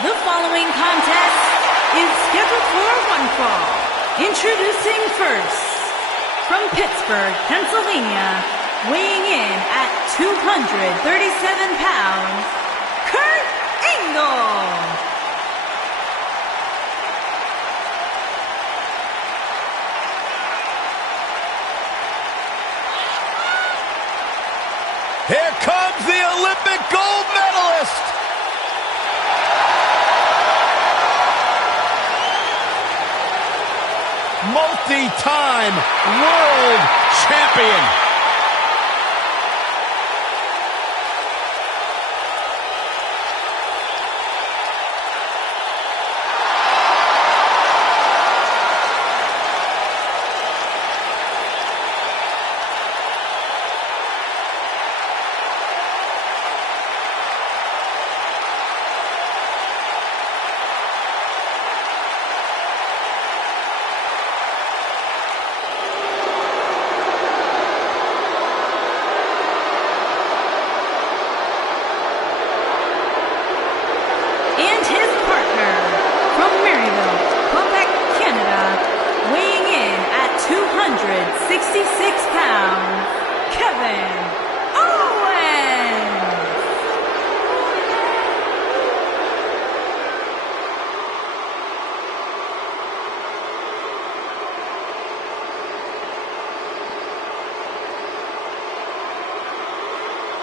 The following contest is scheduled for one fall. Introducing first, from Pittsburgh, Pennsylvania, weighing in at 237 pounds, Kurt Angle. Here comes the Olympic gold medalist. Multi-time world champion.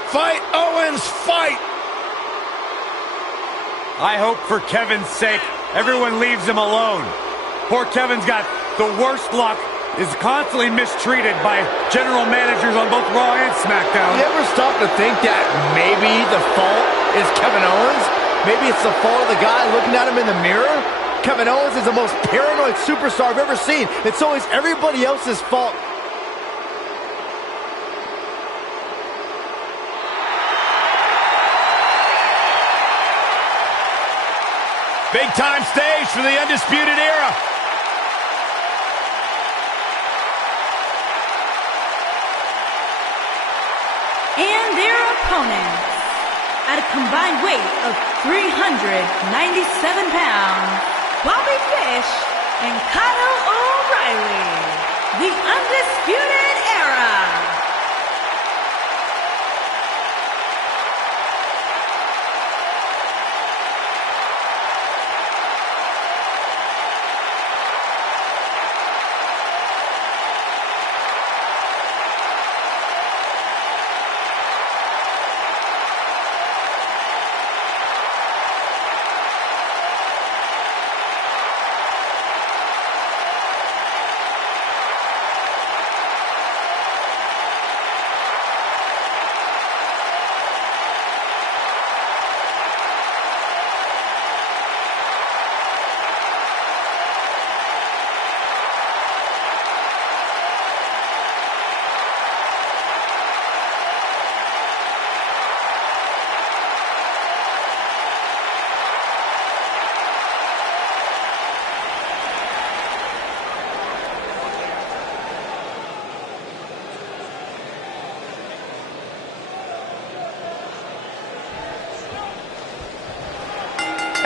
Fight, Owens, fight! I hope for Kevin's sake everyone leaves him alone. Poor Kevin's got the worst luck, is constantly mistreated by general managers on both Raw and SmackDown. You ever stop to think that maybe the fault is Kevin Owens? Maybe it's the fault of the guy looking at him in the mirror? Kevin Owens is the most paranoid superstar I've ever seen. It's always everybody else's fault. Big time stage for the Undisputed Era. And their opponents, at a combined weight of 397 pounds, Bobby Fish and Kyle O'Reilly, the Undisputed Era.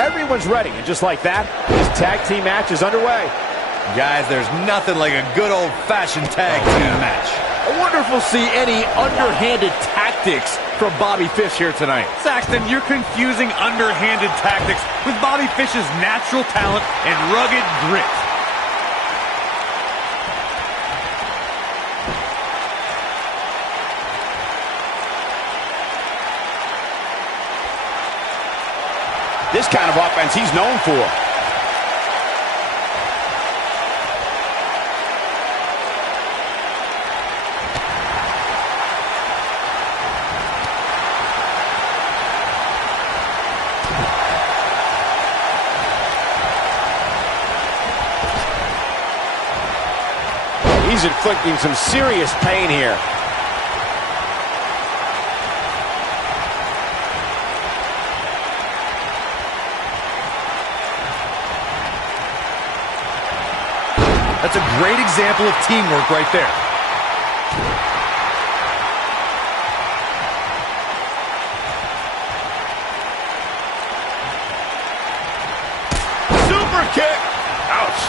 Everyone's ready, and just like that, this tag team match is underway. Guys, there's nothing like a good old-fashioned tag team match. I wonder if we'll see any underhanded tactics from Bobby Fish here tonight. Saxton, you're confusing underhanded tactics with Bobby Fish's natural talent and rugged grit. This kind of offense he's known for. He's inflicting some serious pain here. That's a great example of teamwork right there. kick. Ouch.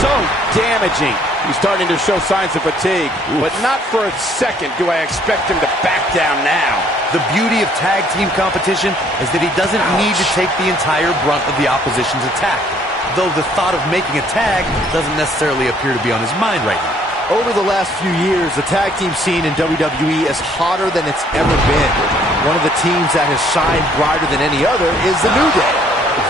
So damaging. He's starting to show signs of fatigue, but not for a second do I expect him to back down now. The beauty of tag team competition is that he doesn't need to take the entire brunt of the opposition's attack, though the thought of making a tag doesn't necessarily appear to be on his mind right now. Over the last few years, the tag team scene in WWE is hotter than it's ever been. One of the teams that has shined brighter than any other is the New Day.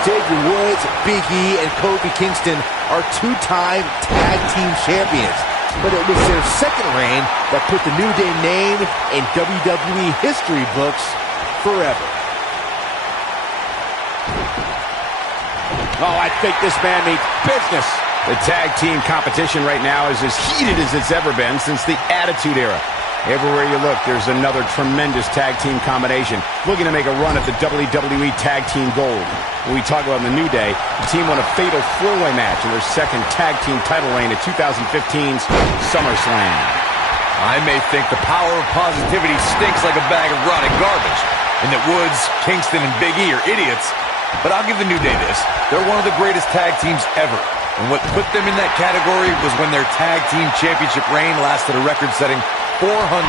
Xavier Woods, Big E, and Kofi Kingston are two-time tag team champions. But it was their second reign that put the New Day name in WWE history books forever. Oh, I think this man means business. The tag team competition right now is as heated as it's ever been since the Attitude Era. Everywhere you look, there's another tremendous tag team combination looking to make a run at the WWE Tag Team Gold. When we talk about the New Day, the team won a fatal four-way match in their second tag team title reign at 2015's SummerSlam. I may think the power of positivity stinks like a bag of rotting garbage, and that Woods, Kingston, and Big E are idiots, but I'll give the New Day this. They're one of the greatest tag teams ever, and what put them in that category was when their tag team championship reign lasted a record-setting 483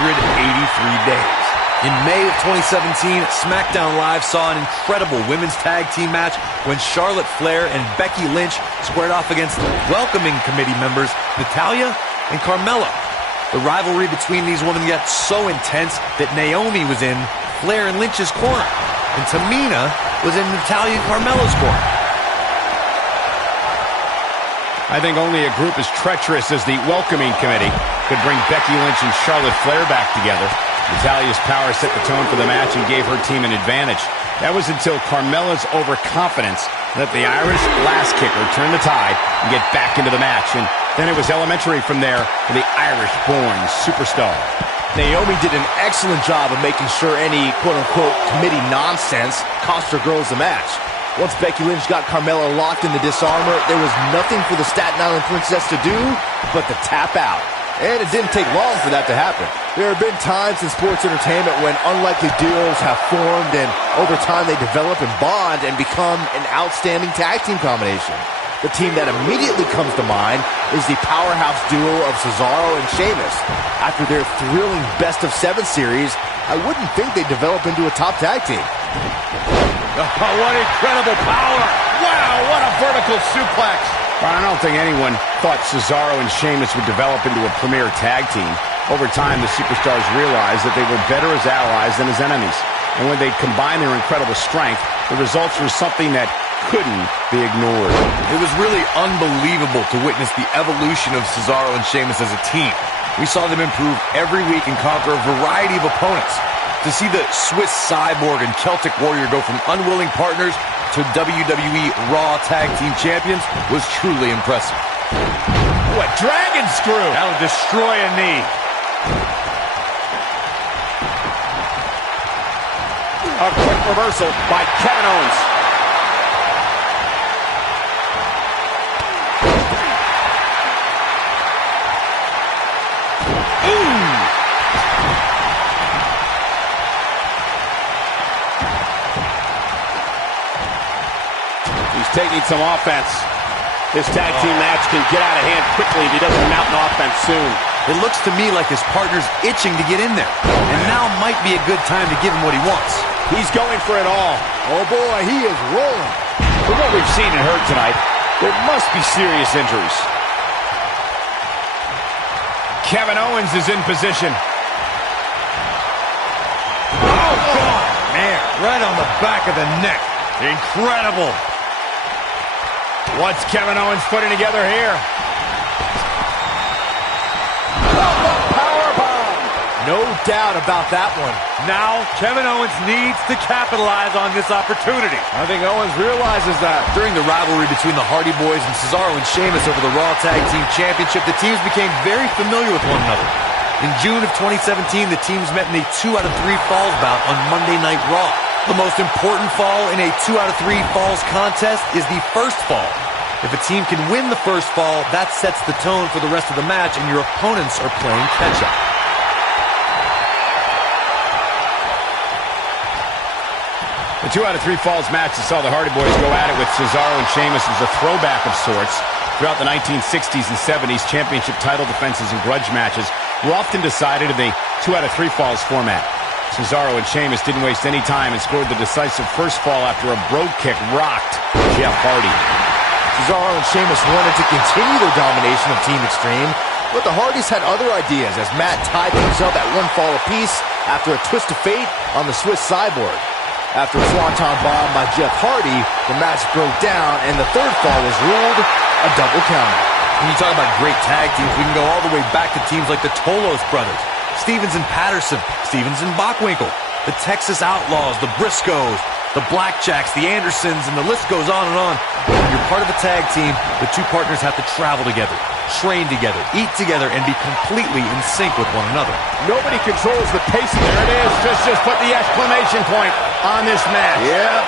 days. In May of 2017, SmackDown Live saw an incredible women's tag team match when Charlotte Flair and Becky Lynch squared off against welcoming committee members Natalya and Carmella. The rivalry between these women got so intense that Naomi was in Flair and Lynch's corner, and Tamina was in Natalya and Carmella's corner. I think only a group as treacherous as the welcoming committee could bring Becky Lynch and Charlotte Flair back together. Natalya's power set the tone for the match and gave her team an advantage. That was until Carmella's overconfidence let the Irish glass kicker turn the tide and get back into the match. And then it was elementary from there for the Irish-born superstar. Naomi did an excellent job of making sure any quote-unquote committee nonsense cost her girls the match. Once Becky Lynch got Carmella locked in the disarmor, there was nothing for the Staten Island Princess to do but to tap out. And it didn't take long for that to happen. There have been times in sports entertainment when unlikely duos have formed and over time they develop and bond and become an outstanding tag team combination. The team that immediately comes to mind is the powerhouse duo of Cesaro and Sheamus. After their thrilling best-of-7 series, I wouldn't think they'd develop into a top tag team. Oh, what incredible power! Wow, what a vertical suplex! I don't think anyone thought Cesaro and Sheamus would develop into a premier tag team. Over time, the superstars realized that they were better as allies than as enemies. And when they combined their incredible strength, the results were something that couldn't be ignored. It was really unbelievable to witness the evolution of Cesaro and Sheamus as a team. We saw them improve every week and conquer a variety of opponents. To see the Swiss Cyborg and Celtic Warrior go from unwilling partners to WWE Raw Tag Team Champions was truly impressive. What dragon screw! That'll destroy a knee. A quick reversal by Kevin Owens. Taking some offense. This tag team match can get out of hand quickly if he doesn't mount an offense soon. It looks to me like his partner's itching to get in there. And now might be a good time to give him what he wants. He's going for it all. Oh boy, he is rolling. From what we've seen and heard tonight, there must be serious injuries. Kevin Owens is in position. Oh, God! Man, right on the back of the neck. Incredible. What's Kevin Owens putting together here? Powerbomb! No doubt about that one. Now, Kevin Owens needs to capitalize on this opportunity. I think Owens realizes that. During the rivalry between the Hardy Boys and Cesaro and Sheamus over the Raw Tag Team Championship, the teams became very familiar with one another. In June of 2017, the teams met in a 2 out of 3 falls bout on Monday Night Raw. The most important fall in a 2 out of 3 falls contest is the first fall. If a team can win the first fall, that sets the tone for the rest of the match, and your opponents are playing catch-up. The 2 out of 3 falls match that saw the Hardy Boys go at it with Cesaro and Sheamus was a throwback of sorts. Throughout the 1960s and 70s, championship title defenses and grudge matches were often decided in the 2 out of 3 falls format. Cesaro and Sheamus didn't waste any time and scored the decisive first fall after a brogue kick rocked Jeff Hardy. Cesaro and Sheamus wanted to continue their domination of Team Extreme, but the Hardys had other ideas as Matt tied things up at 1 fall apiece after a twist of fate on the Swiss Cyborg. After a swanton bomb by Jeff Hardy, the match broke down and the 3rd fall was ruled a double counter. When you talk about great tag teams, we can go all the way back to teams like the Tolos brothers, Stevens and Patterson, Stevens and Bockwinkel, the Texas Outlaws, the Briscoes, the Blackjacks, the Andersons, and the list goes on and on. When you're part of a tag team, the 2 partners have to travel together, train together, eat together, and be completely in sync with one another. Nobody controls the pacing. There it is. Just put the exclamation point on this match. Yeah.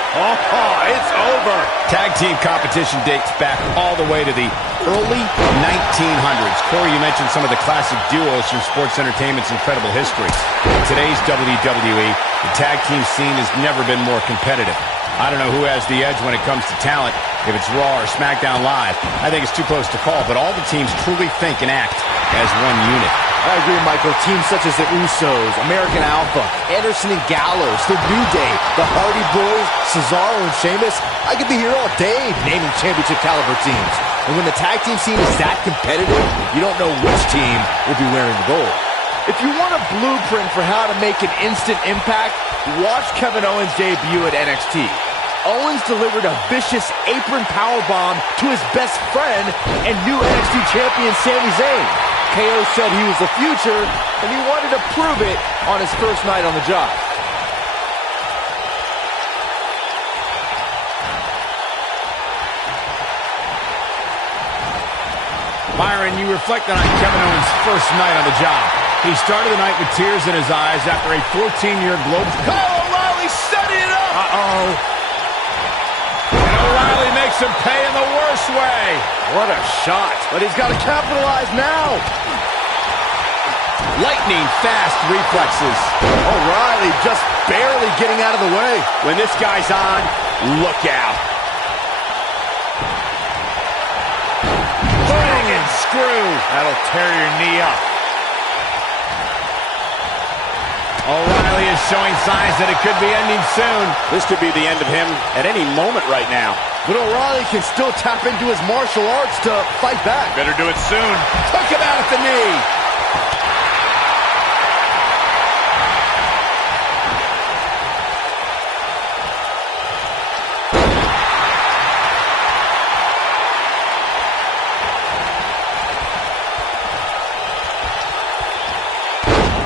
It's over. Tag team competition dates back all the way to the early 1900s. Corey, you mentioned some of the classic duos from sports entertainment's incredible history. In today's WWE, the tag team scene has never been more competitive. I don't know who has the edge when it comes to talent, if it's Raw or SmackDown Live. I think it's too close to call, but all the teams truly think and act as one unit. I agree, Michael. Teams such as the Usos, American Alpha, Anderson and Gallows, The New Day, the Hardy Boys, Cesaro and Sheamus. I could be here all day naming championship caliber teams. And when the tag team scene is that competitive, you don't know which team will be wearing the gold. If you want a blueprint for how to make an instant impact, watch Kevin Owens' debut at NXT. Owens delivered a vicious apron powerbomb to his best friend and new NXT champion Sami Zayn. KO said he was the future, and he wanted to prove it on his first night on the job. Byron, you reflected on Kevin Owens' first night on the job. He started the night with tears in his eyes after a 14-year Globe. Kyle O'Reilly setting it up! Uh-oh. And O'Reilly makes him pay in the worst way. What a shot. But he's got to capitalize now. Lightning fast reflexes. O'Reilly just barely getting out of the way. When this guy's on, look out. Bang and screw. That'll tear your knee up. O'Reilly is showing signs that it could be ending soon. This could be the end of him at any moment right now. But O'Reilly can still tap into his martial arts to fight back. Better do it soon. Took him out at the knee.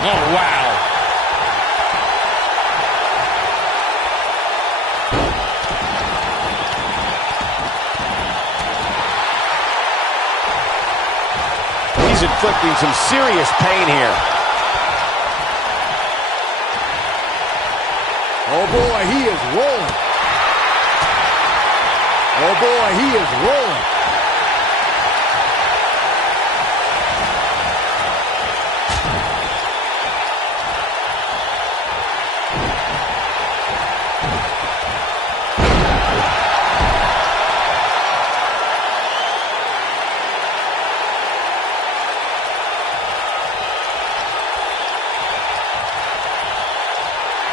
Oh, wow. He's inflicting some serious pain here. Oh boy, he is rolling. Oh boy, he is rolling.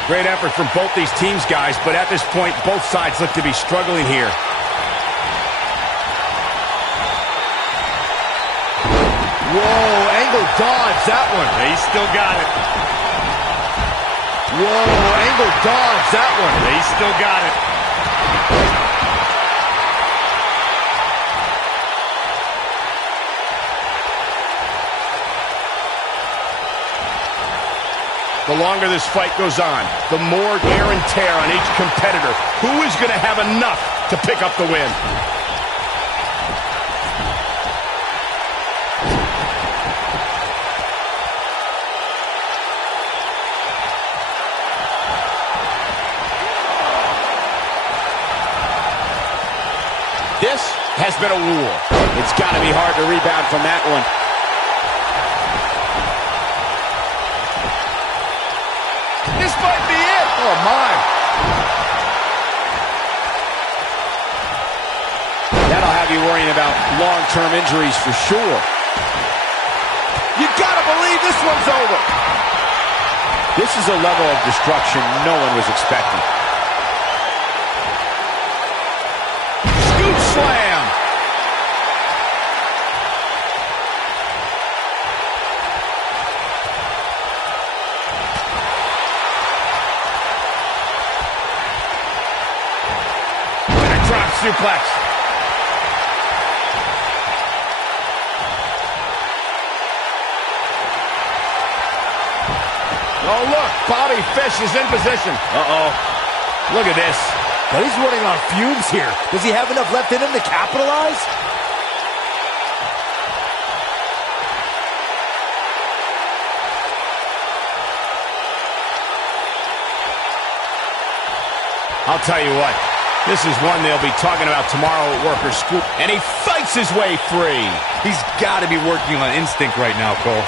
Great effort from both these teams, guys, but at this point, both sides look to be struggling here. Whoa, Angle dodged that one. He still got it. Whoa, Angle dodged that one. He still got it. The longer this fight goes on, the more wear and tear on each competitor. Who is going to have enough to pick up the win? This has been a war. It's got to be hard to rebound from that one. This might be it. Oh, my. That'll have you worrying about long-term injuries for sure. You gotta believe this one's over. This is a level of destruction no one was expecting. Scoop slam. Backdrop suplex. Oh, look, Bobby Fish is in position. Uh-oh. Look at this. But he's running on fumes here. Does he have enough left in him to capitalize? I'll tell you what, this is one they'll be talking about tomorrow at Workers' School. And he fights his way free. He's got to be working on instinct right now, Cole.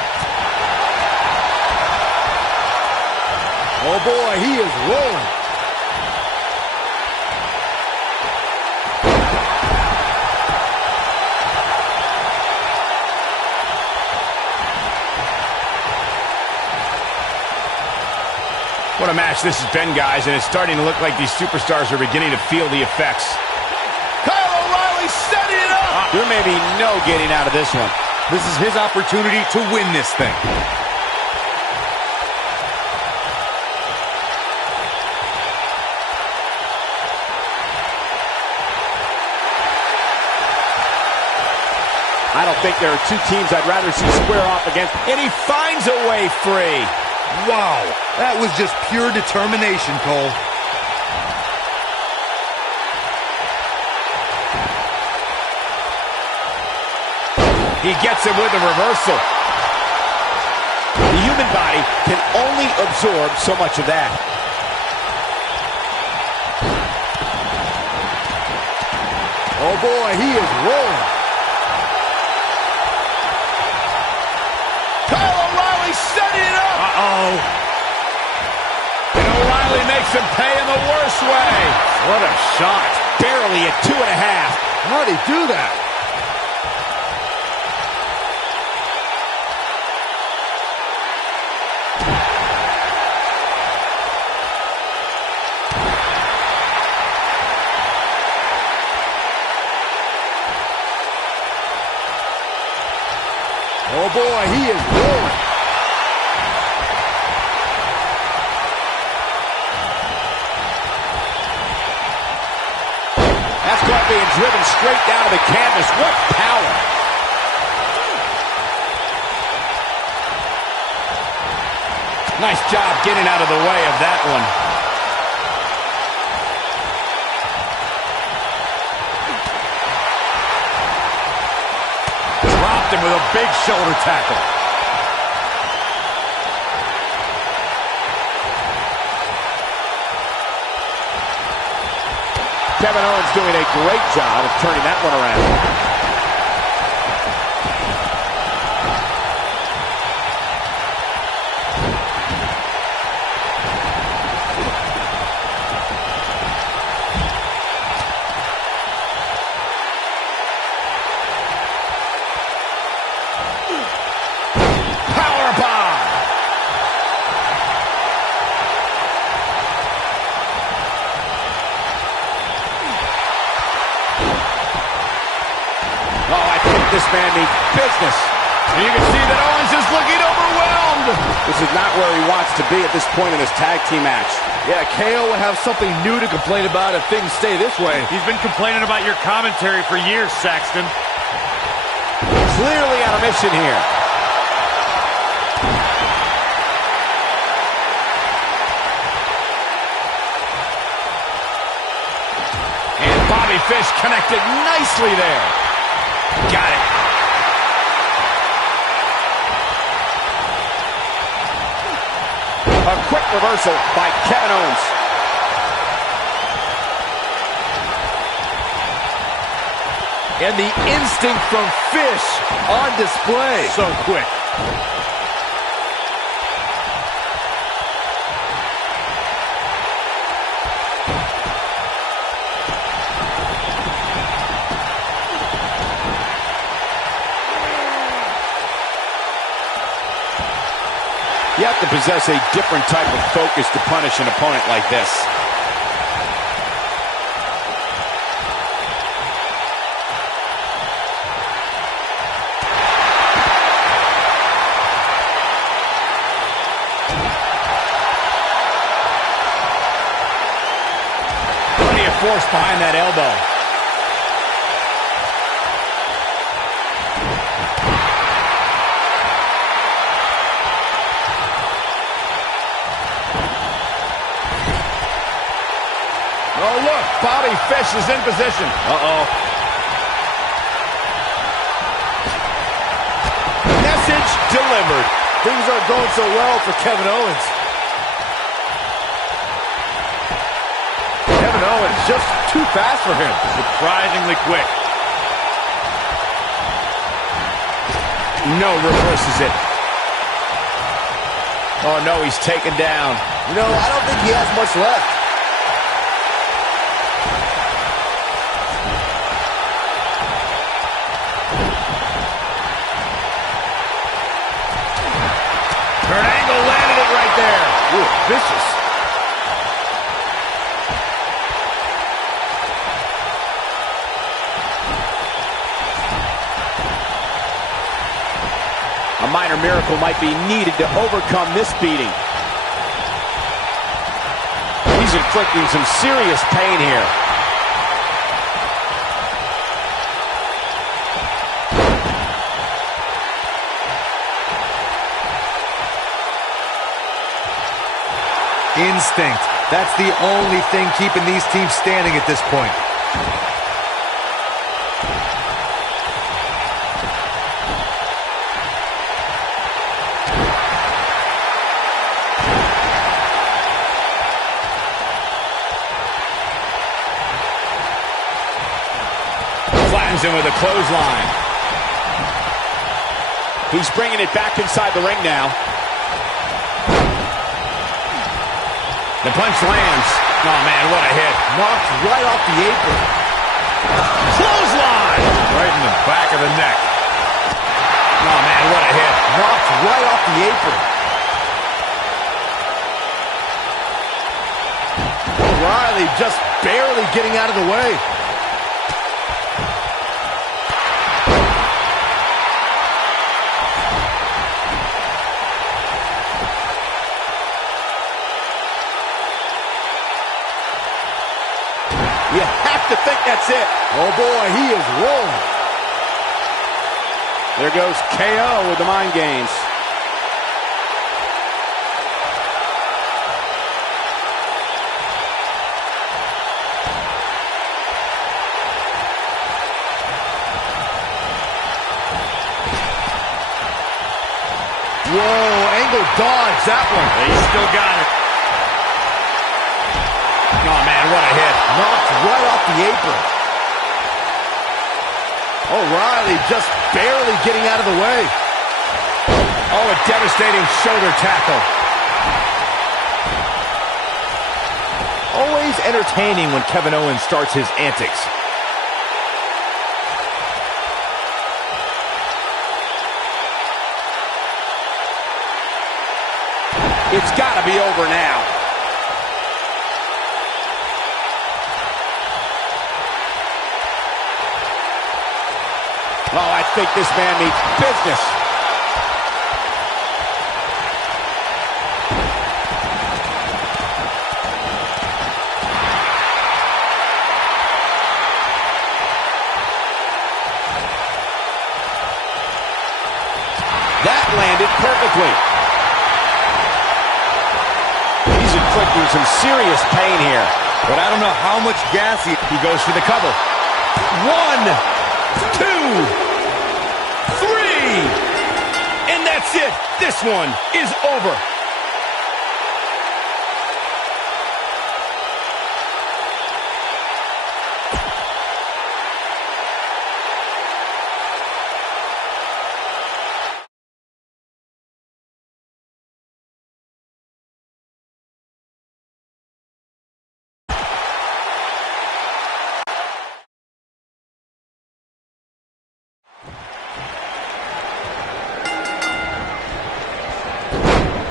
Oh, boy, he is rolling. What a match this has been, guys, and it's starting to look like these superstars are beginning to feel the effects. Kyle O'Reilly setting it up. There may be no getting out of this one. This is his opportunity to win this thing. I don't think there are two teams I'd rather see square off against. And he finds a way free. Wow, that was just pure determination, Cole. He gets it with a reversal. The human body can only absorb so much of that. Oh, boy, he is rolling. Kyle O'Reilly setting it up. Uh-oh. And O'Reilly makes him pay in the worst way. What a shot. Barely at 2.5. How'd he do that? Oh, boy, he is rolling. That's caught being driven straight down to the canvas. What power. Nice job getting out of the way of that one. Dropped him with a big shoulder tackle. Kevin Owens doing a great job of turning that one around. This man needs business. And you can see that Owens is looking overwhelmed. This is not where he wants to be at this point in this tag team match. Yeah, KO will have something new to complain about if things stay this way. He's been complaining about your commentary for years, Saxton. Clearly on a mission here. And Bobby Fish connected nicely there. Got it. A quick reversal by Kevin Owens. And the instinct from Fish on display. So quick. You have to possess a different type of focus to punish an opponent like this. Plenty of force behind that elbow. Oh, look, Bobby Fish is in position. Uh-oh. Message delivered. Things aren't going so well for Kevin Owens. Kevin Owens just too fast for him. Surprisingly quick. No, reverses it. Oh, no, he's taken down. You know, I don't think he has much left. Kurt Angle landed it right there. Ooh, vicious. A minor miracle might be needed to overcome this beating. He's inflicting some serious pain here. Instinct. That's the only thing keeping these teams standing at this point. Flattens him with a clothesline. He's bringing it back inside the ring now. The punch lands. Oh, man, what a hit. Knocked right off the apron. Clothesline! Right in the back of the neck. Oh, man, what a hit. Knocked right off the apron. O'Reilly just barely getting out of the way. You have to think that's it. Oh boy, he is rolling. There goes KO with the mind games. Whoa, Angle dodged that one. He's still got it. Oh, man, what a hit. Knocked right off the apron. O'Reilly just barely getting out of the way. Oh, a devastating shoulder tackle. Always entertaining when Kevin Owens starts his antics. It's got to be over now. Oh, I think this man means business. That landed perfectly. He's inflicting some serious pain here. But I don't know how much gas he goes for the cover. 1, 2, 3. And that's it. This one is over.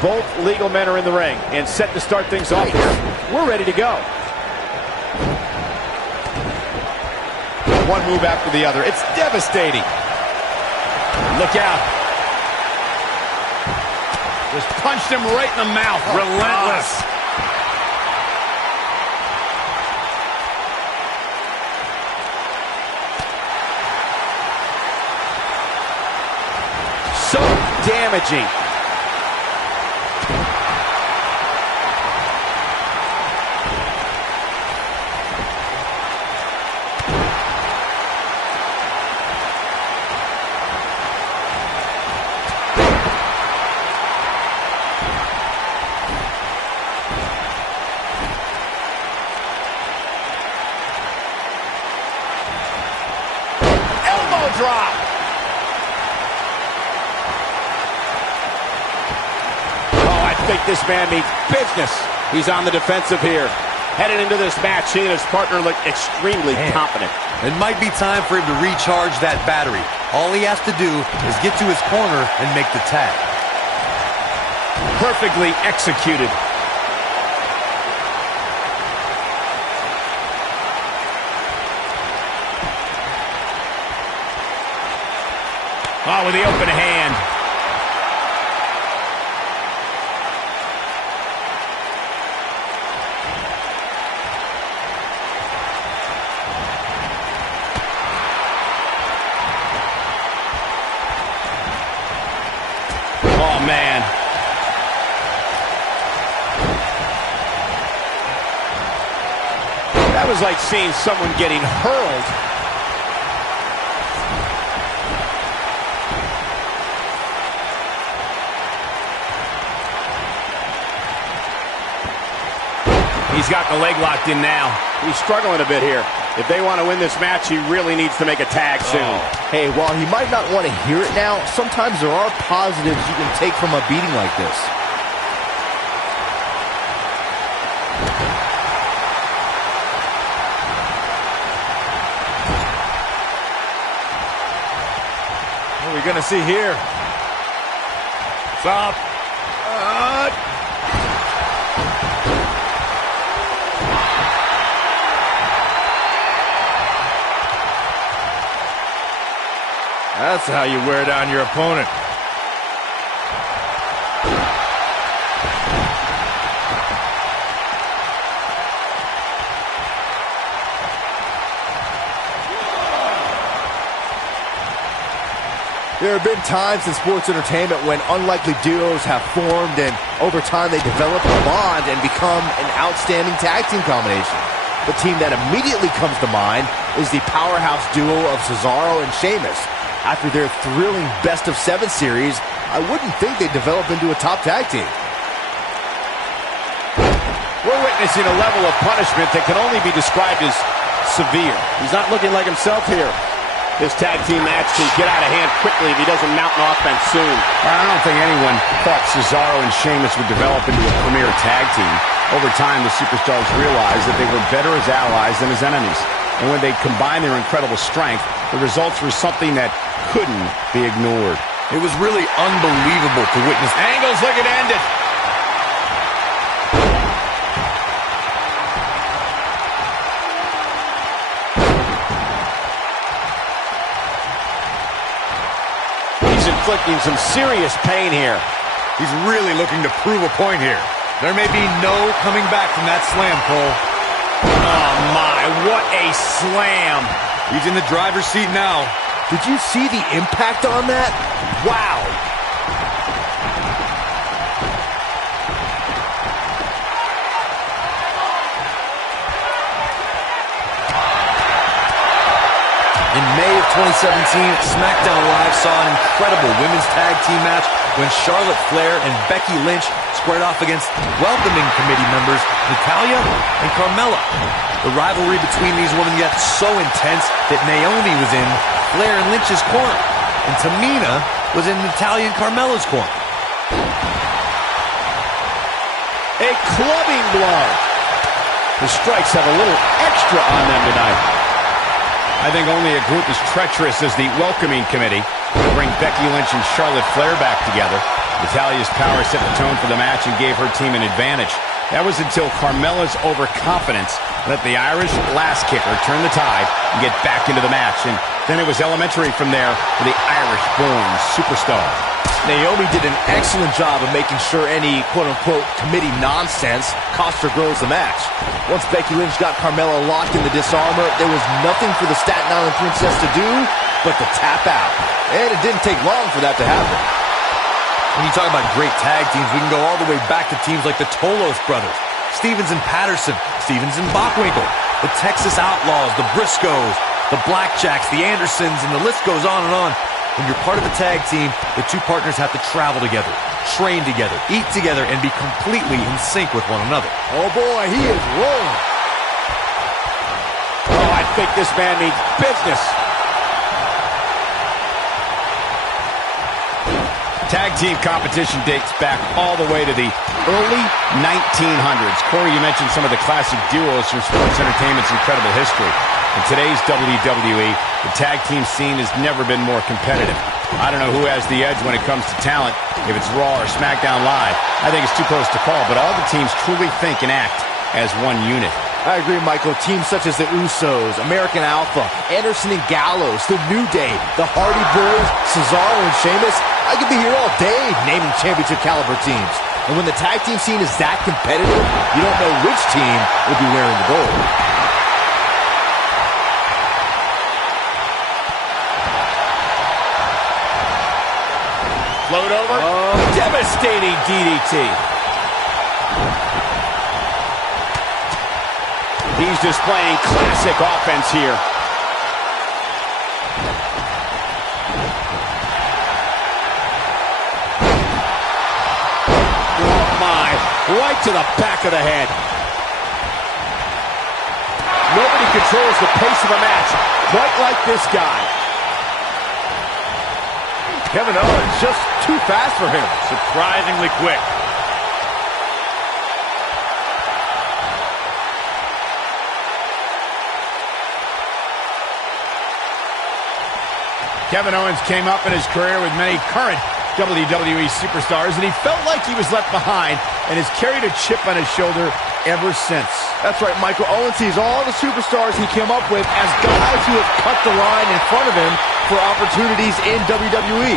Both legal men are in the ring and set to start things off here. We're ready to go. One move after the other. It's devastating. Look out. Just punched him right in the mouth. Relentless. So damaging. Elbow drop. I think this man means business. He's on the defensive here. Headed into this match, he and his partner look extremely confident. It might be time for him to recharge that battery. All he has to do is get to his corner and make the tag. Perfectly executed. Oh, with the open hand. Oh, man. That was like seeing someone getting hurled. He's got the leg locked in now. He's struggling a bit here. If they want to win this match, he really needs to make a tag soon. Hey, while he might not want to hear it now, sometimes there are positives you can take from a beating like this. What are we going to see here? Stop. That's how you wear down your opponent. There have been times in sports entertainment when unlikely duos have formed and over time they develop a bond and become an outstanding tag team combination. The team that immediately comes to mind is the powerhouse duo of Cesaro and Sheamus. After their thrilling best-of-7 series, I wouldn't think they'd develop into a top tag team. We're witnessing a level of punishment that can only be described as severe. He's not looking like himself here. This tag team match can get out of hand quickly if he doesn't mount an offense soon. I don't think anyone thought Cesaro and Sheamus would develop into a premier tag team. Over time, the superstars realized that they were better as allies than as enemies. And when they combined their incredible strength, the results were something that couldn't be ignored. It was really unbelievable to witness. Angles like it ended. He's inflicting some serious pain here. He's really looking to prove a point here. There may be no coming back from that slam, Cole. Oh, my, what a slam. He's in the driver's seat now. Did you see the impact on that? Wow. In May of 2017, SmackDown Live saw an incredible women's tag team match when Charlotte Flair and Becky Lynch squared off against welcoming committee members Natalya and Carmella. The rivalry between these women got so intense that Naomi was in Flair and Lynch's corner, and Tamina was in Natalya and Carmella's corner. A clubbing blow. The strikes have a little extra on them tonight. I think only a group as treacherous as the welcoming committee could bring Becky Lynch and Charlotte Flair back together. Natalia's power set the tone for the match and gave her team an advantage. That was until Carmella's overconfidence let the Irish last kicker turn the tide and get back into the match. And then it was elementary from there for the Irish-born superstar. Naomi did an excellent job of making sure any quote-unquote committee nonsense cost her girls the match. Once Becky Lynch got Carmella locked in the disarmor, there was nothing for the Staten Island Princess to do but to tap out. And it didn't take long for that to happen. When you talk about great tag teams, we can go all the way back to teams like the Tolos brothers, Stevens and Patterson, Stevens and Bockwinkel, the Texas Outlaws, the Briscoes, the Blackjacks, the Andersons, and the list goes on and on. When you're part of a tag team, the two partners have to travel together, train together, eat together, and be completely in sync with one another. Oh boy, he is rolling. Oh, I think this man means business. Tag team competition dates back all the way to the early 1900s. Corey, you mentioned some of the classic duos from sports entertainment's incredible history. In today's WWE, the tag team scene has never been more competitive. I don't know who has the edge when it comes to talent, if it's Raw or SmackDown Live. I think it's too close to call, but all the teams truly think and act as one unit. I agree, Michael. Teams such as the Usos, American Alpha, Anderson and Gallows, The New Day, the Hardy Boys, Cesaro and Sheamus. I could be here all day naming championship caliber teams. And when the tag team scene is that competitive, you don't know which team will be wearing the gold. Float over. Devastating DDT. He's displaying classic offense here. Oh my, right to the back of the head. Nobody controls the pace of a match quite like this guy. Kevin Owens just too fast for him. Surprisingly quick. Kevin Owens came up in his career with many current WWE superstars, and he felt like he was left behind and has carried a chip on his shoulder ever since. That's right, Michael. Owens sees all the superstars he came up with as guys who have cut the line in front of him for opportunities in WWE.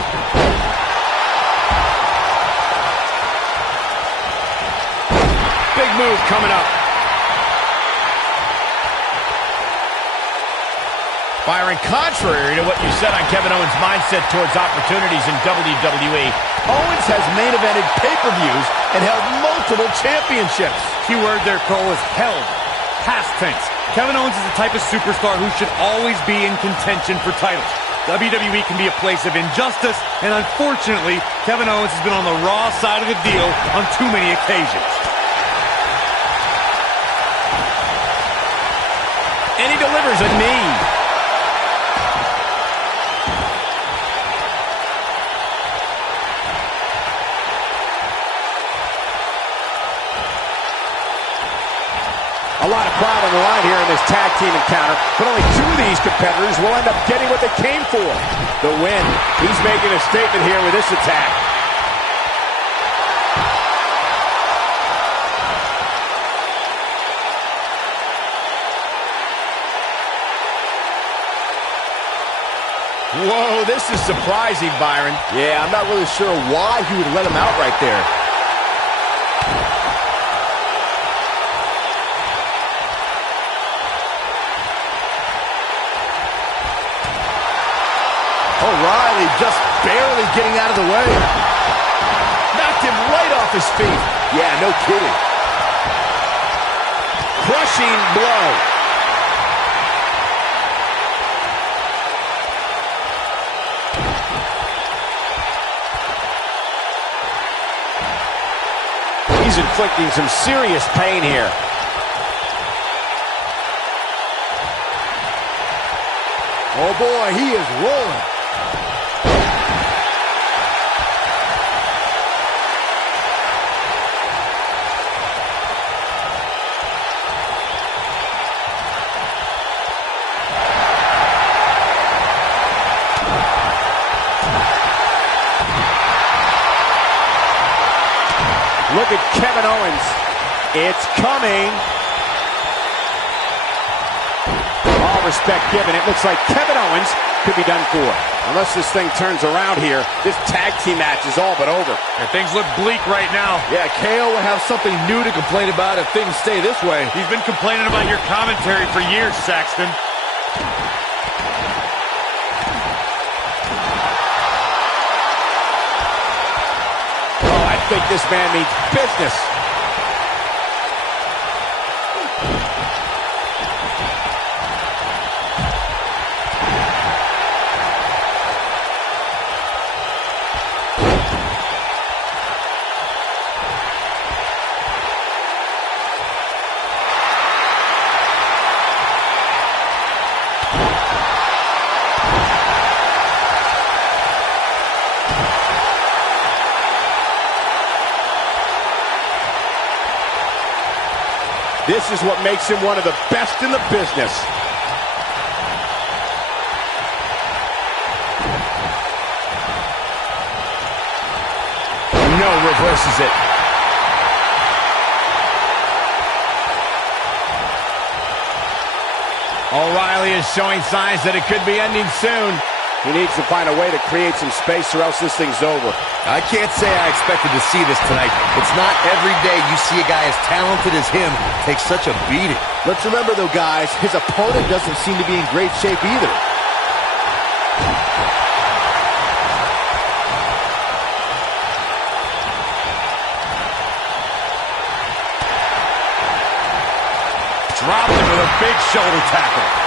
Big move coming up. Byron, contrary to what you said on Kevin Owens' mindset towards opportunities in WWE, Owens has main evented pay-per-views and held multiple championships. Keyword there, Cole, is held. Past tense. Kevin Owens is the type of superstar who should always be in contention for titles. WWE can be a place of injustice, and unfortunately, Kevin Owens has been on the Raw side of the deal on too many occasions. And he delivers a knee. A lot of pride on the line here in this tag team encounter, but only two of these competitors will end up getting what they came for, the win. He's making a statement here with this attack. Whoa, this is surprising, Byron. Yeah, I'm not really sure why he would let him out right there. O'Reilly just barely getting out of the way. Knocked him right off his feet. Yeah, no kidding. Crushing blow. He's inflicting some serious pain here. Oh boy, he is rolling. Look at Kevin Owens. It's coming. All respect given. It looks like Kevin Owens could be done for. Unless this thing turns around here, this tag team match is all but over. And things look bleak right now. Yeah, KO will have something new to complain about if things stay this way. He's been complaining about your commentary for years, Saxton. Oh, I think this man means business. This is what makes him one of the best in the business. No, reverses it. O'Reilly is showing signs that it could be ending soon. He needs to find a way to create some space or else this thing's over. I can't say I expected to see this tonight. It's not every day you see a guy as talented as him take such a beating. Let's remember, though, guys, his opponent doesn't seem to be in great shape either. Dropped him with a big shoulder tackle.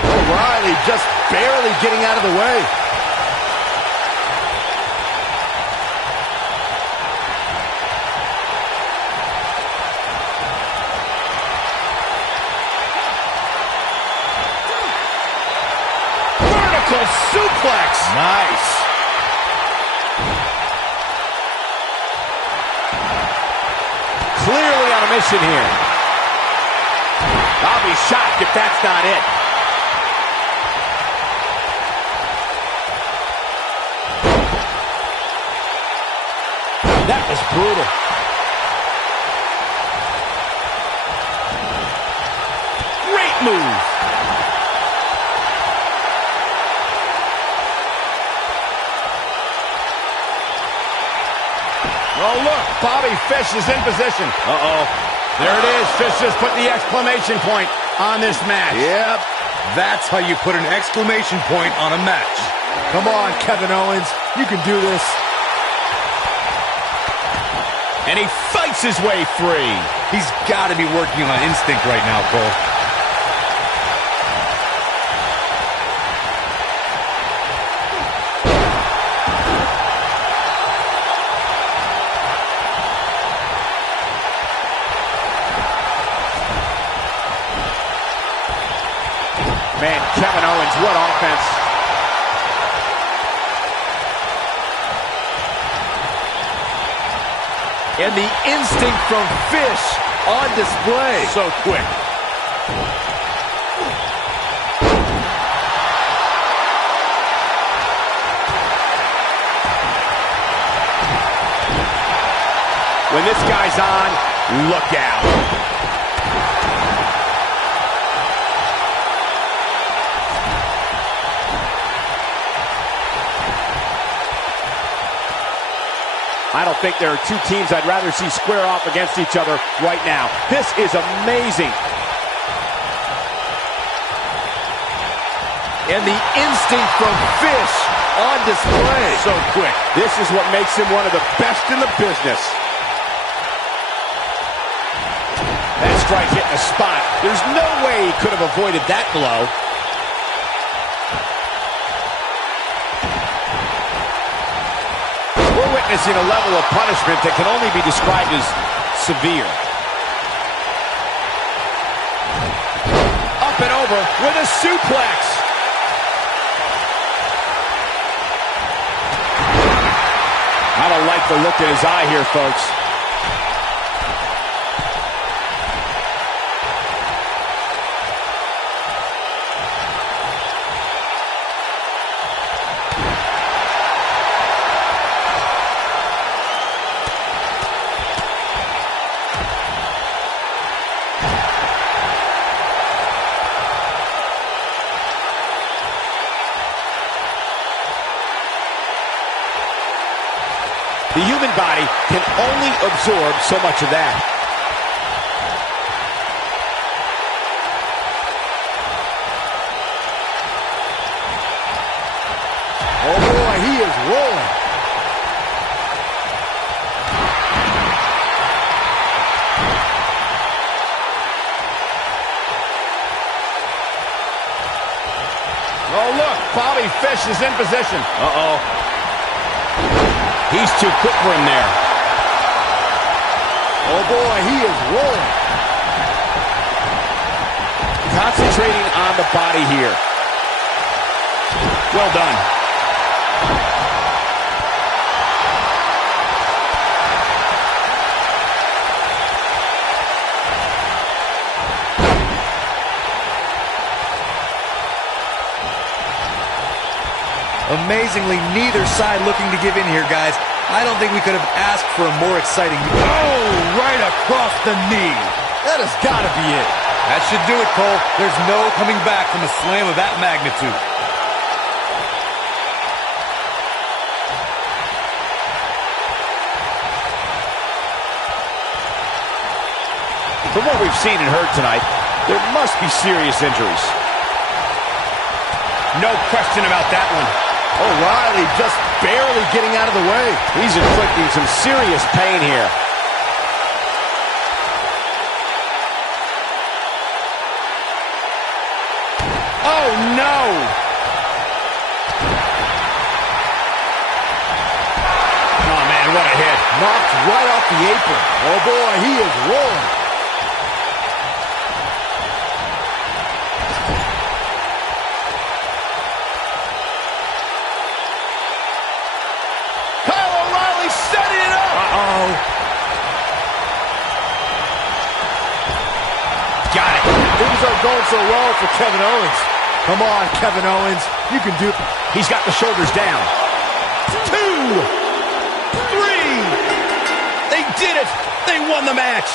O'Reilly just barely getting out of the way. Vertical suplex. Nice. Clearly on a mission here. I'll be shocked if that's not it. That was brutal. Great move. Oh, look, Bobby Fish is in position. Uh-oh. There it is. Fish just put the exclamation point on this match. Yep. That's how you put an exclamation point on a match. Come on, Kevin Owens. You can do this. And he fights his way free. He's got to be working on instinct right now, Cole. Man, Kevin Owens, what offense. And the instinct from Fish on display. So quick. When this guy's on, look out. I don't think there are two teams I'd rather see square off against each other right now. This is amazing. And the instinct from Fish on display. So quick. This is what makes him one of the best in the business. That strike hit the spot. There's no way he could have avoided that blow. We're witnessing a level of punishment that can only be described as severe. Up and over with a suplex. I don't like the look in his eye here, folks. The human body can only absorb so much of that. Oh boy, he is rolling. Oh, look, Bobby Fish is in position. Uh-oh. He's too quick for him there. Oh boy, he is rolling. Concentrating on the body here. Well done. Amazingly, neither side looking to give in here, guys. I don't think we could have asked for a more exciting... Oh, right across the knee. That has got to be it. That should do it, Cole. There's no coming back from a slam of that magnitude. From what we've seen and heard tonight, there must be serious injuries. No question about that one. O'Reilly just barely getting out of the way. He's inflicting some serious pain here. Oh, no! Oh, man, what a hit. Knocked right off the apron. Oh, boy, he is rolling. Kyle O'Reilly setting it up! Uh-oh. Got it. Things aren't going so well for Kevin Owens. Come on, Kevin Owens. You can do it. He's got the shoulders down. 2, 3. They did it. They won the match.